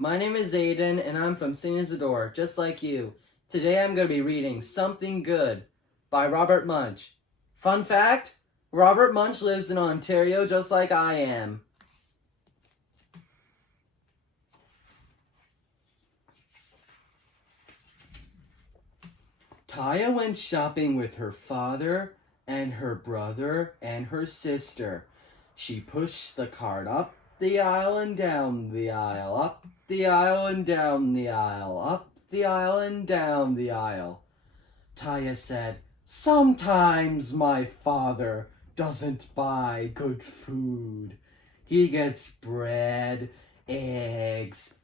My name is Aiden, and I'm from St. Isidore, just like you. Today I'm going to be reading Something Good by Robert Munsch. Fun fact, Robert Munsch lives in Ontario just like I am. Taya went shopping with her father and her brother and her sister. She pushed the cart up the aisle and down the aisle, up the aisle and down the aisle, up the aisle and down the aisle. Taya said, "Sometimes my father doesn't buy good food. He gets bread, eggs,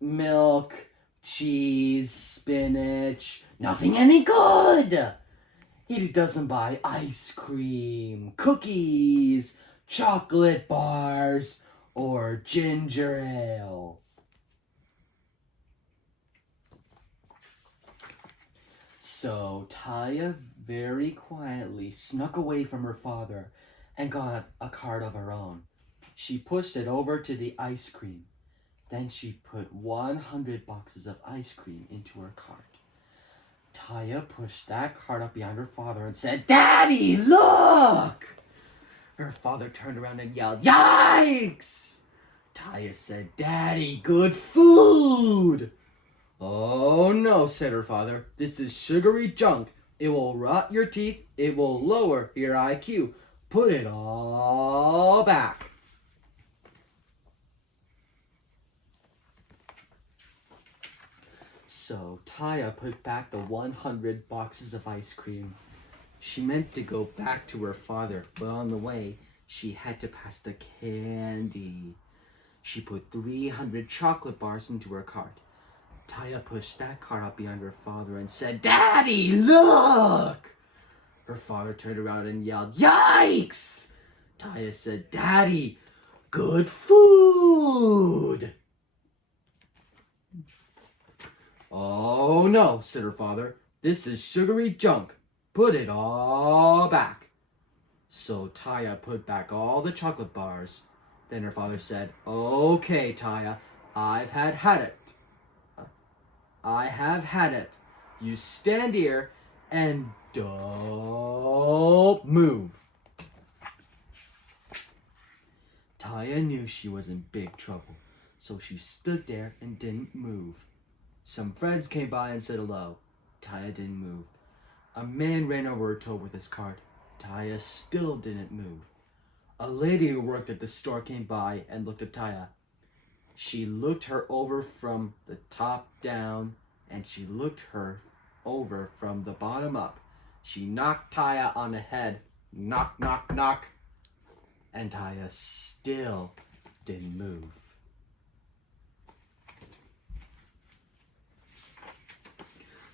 milk, cheese, spinach, nothing any good. He doesn't buy ice cream, cookies, chocolate bars, or ginger ale." So Taya very quietly snuck away from her father and got a cart of her own. She pushed it over to the ice cream. Then she put 100 boxes of ice cream into her cart. Taya pushed that cart up behind her father and said, "Daddy, look!" Her father turned around and yelled, "Yikes!" Taya said, "Daddy, good food!" "Oh no," said her father. "This is sugary junk. It will rot your teeth. It will lower your IQ. Put it all back." So Taya put back the 100 boxes of ice cream. She meant to go back to her father, but on the way, she had to pass the candy. She put 300 chocolate bars into her cart. Taya pushed that cart up behind her father and said, "Daddy, look!" Her father turned around and yelled, "Yikes!" Taya said, "Daddy, good food!" "Oh no," said her father. "This is sugary junk. Put it all back." So Taya put back all the chocolate bars. Then her father said, "Okay, Taya, I have had it. You stand here and don't move." Taya knew she was in big trouble, so she stood there and didn't move. Some friends came by and said hello. Taya didn't move. A man ran over her toe with his cart. Taya still didn't move. A lady who worked at the store came by and looked at Taya. She looked her over from the top down, and she looked her over from the bottom up. She knocked Taya on the head. Knock, knock, knock. And Taya still didn't move.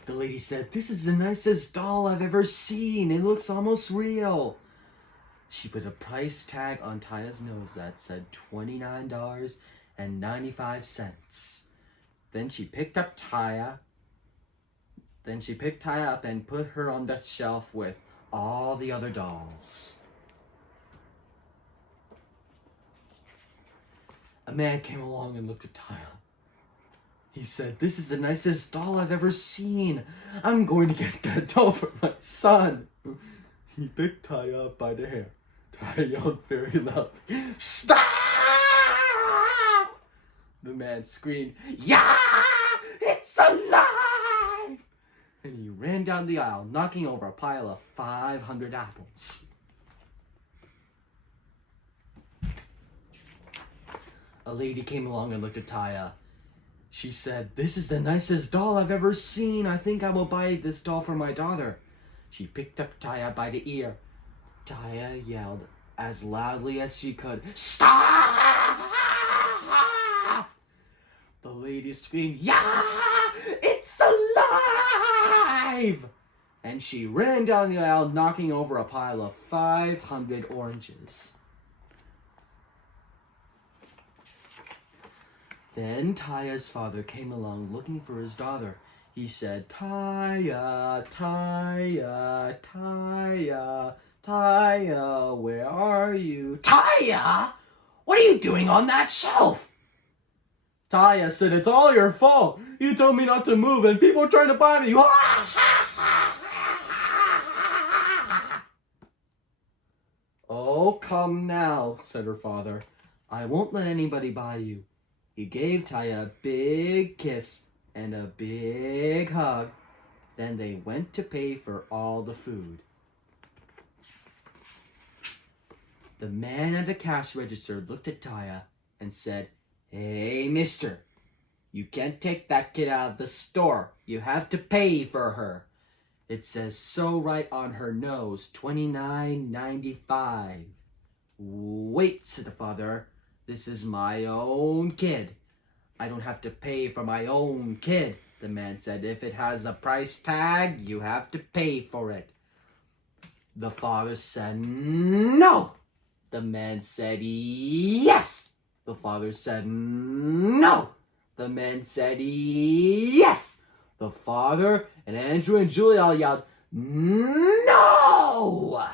The lady said, "This is the nicest doll I've ever seen. It looks almost real." She put a price tag on Taya's nose that said $29.95. Then she picked Taya up and put her on the shelf with all the other dolls. A man came along and looked at Taya. He said, "This is the nicest doll I've ever seen. I'm going to get that doll for my son." He picked Taya up by the hair. Taya yelled very loudly, "Stop!" The man screamed, "Yeah! It's alive!" And he ran down the aisle, knocking over a pile of 500 apples. A lady came along and looked at Taya. She said, "This is the nicest doll I've ever seen. I think I will buy this doll for my daughter." She picked up Taya by the ear. Taya yelled as loudly as she could, "Stop!" The lady screamed, "Yeah! It's alive!" And she ran down the aisle, knocking over a pile of 500 oranges. Then Taya's father came along looking for his daughter. He said, "Taya, Taya, Taya, Taya, where are you?" "Taya? What are you doing on that shelf?" Taya said, "It's all your fault. You told me not to move and people are trying to buy me." "Oh, come now," said her father. "I won't let anybody buy you." He gave Taya a big kiss and a big hug. Then they went to pay for all the food. The man at the cash register looked at Taya and said, "Hey, mister, you can't take that kid out of the store. You have to pay for her. It says so right on her nose, $29.95. "Wait," said the father. "This is my own kid. I don't have to pay for my own kid." The man said, "If it has a price tag, you have to pay for it." The father said, "No." The man said, "Yes." The father said, "No." The man said, "Yes." The father and Andrew and Julie all yelled, "No!"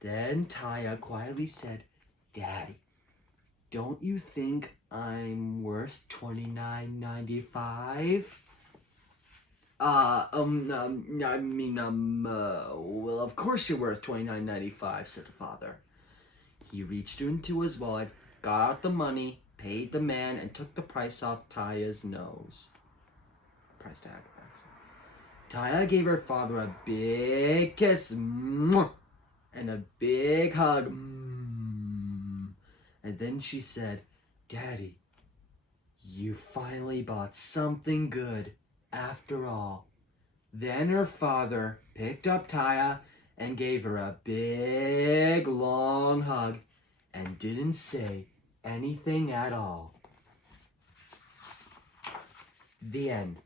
Then Taya quietly said, "Daddy, don't you think I'm worth $29.95? Well, of course you're worth $29.95, said the father. He reached into his wallet, got out the money, paid the man, and took the price off Taya's nose. Price tag. Taya gave her father a big kiss, and a big hug, and then she said, "Daddy, you finally bought something good after all." Then her father picked up Taya and gave her a big, long hug and didn't say anything at all. The end.